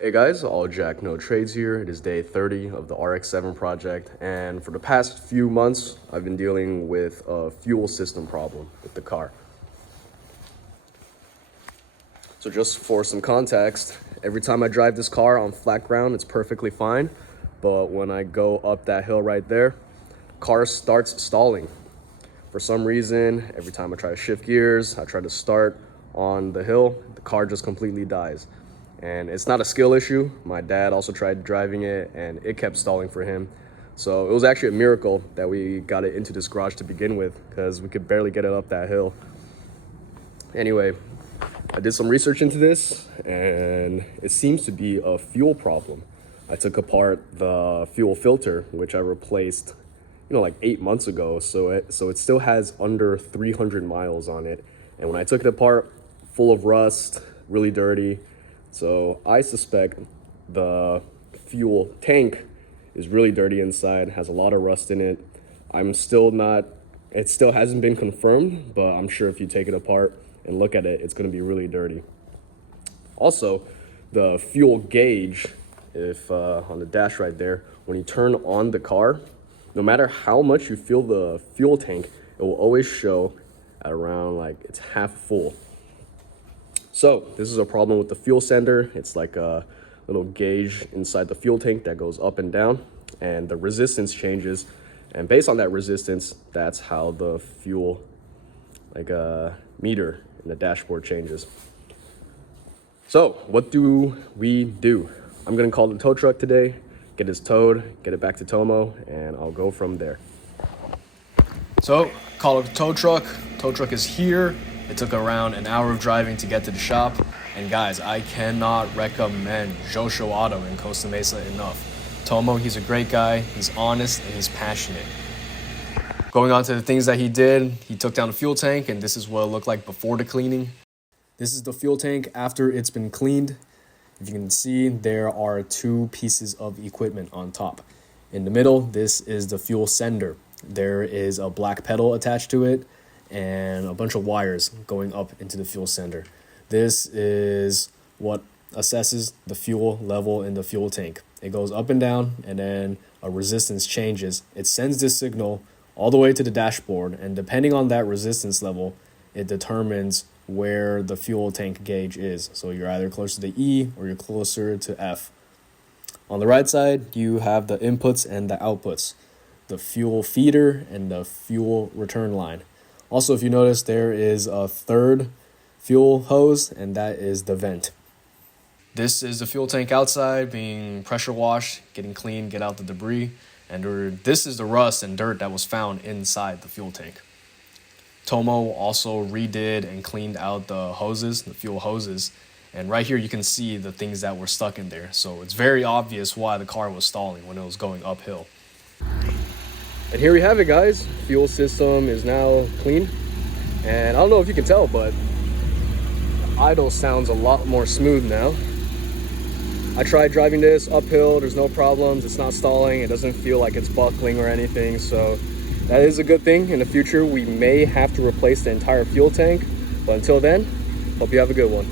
Hey guys, all Jack No Trades here. It is day 30 of the RX7 project, and for the past few months, I've been dealing with a fuel system problem with the car. So just for some context, every time I drive this car on flat ground, it's perfectly fine, but when I go up that hill right there, car starts stalling. For some reason, every time I try to shift gears, I try to start on the hill, the car just completely dies. And it's not a skill issue. My dad also tried driving it and it kept stalling for him. So it was actually a miracle that we got it into this garage to begin with, because we could barely get it up that hill. Anyway, I did some research into this and it seems to be a fuel problem. I took apart the fuel filter, which I replaced, like 8 months ago. So it still has under 300 miles on it. And when I took it apart, full of rust, really dirty. So I suspect the fuel tank is really dirty inside, has a lot of rust in it. It still hasn't been confirmed, but I'm sure if you take it apart and look at it, it's gonna be really dirty. Also, the fuel gauge, if on the dash right there, when you turn on the car, no matter how much you fill the fuel tank, it will always show at around like it's half full. So this is a problem with the fuel sender. It's like a little gauge inside the fuel tank that goes up and down, and the resistance changes. And based on that resistance, that's how the fuel meter in the dashboard changes. So what do we do? I'm gonna call the tow truck today, get this towed, get it back to Tomo, and I'll go from there. So call it the tow truck. Tow truck is here. It took around an hour of driving to get to the shop. And guys, I cannot recommend Josho Auto in Costa Mesa enough. Tomo, he's a great guy, he's honest, and he's passionate. Going on to the things that he did, he took down the fuel tank, and this is what it looked like before the cleaning. This is the fuel tank after it's been cleaned. If you can see, there are two pieces of equipment on top. In the middle, this is the fuel sender. There is a black pedal attached to it and a bunch of wires going up into the fuel sender. This is what assesses the fuel level in the fuel tank. It goes up and down, and then a resistance changes. It sends this signal all the way to the dashboard, and depending on that resistance level, it determines where the fuel tank gauge is. So you're either closer to E or you're closer to F. On the right side, you have the inputs and the outputs, the fuel feeder and the fuel return line. Also, if you notice, there is a third fuel hose, and that is the vent. This is the fuel tank outside being pressure washed, getting clean, get out the debris. And this is the rust and dirt that was found inside the fuel tank. Tomo also redid and cleaned out the hoses, the fuel hoses. And right here you can see the things that were stuck in there. So it's very obvious why the car was stalling when it was going uphill. And here we have it, guys. Fuel system is now clean. And I don't know if you can tell, but idle sounds a lot more smooth now. I tried driving this uphill, there's no problems, it's not stalling, it doesn't feel like it's buckling or anything, so that is a good thing. In the future, we may have to replace the entire fuel tank, but until then, hope you have a good one.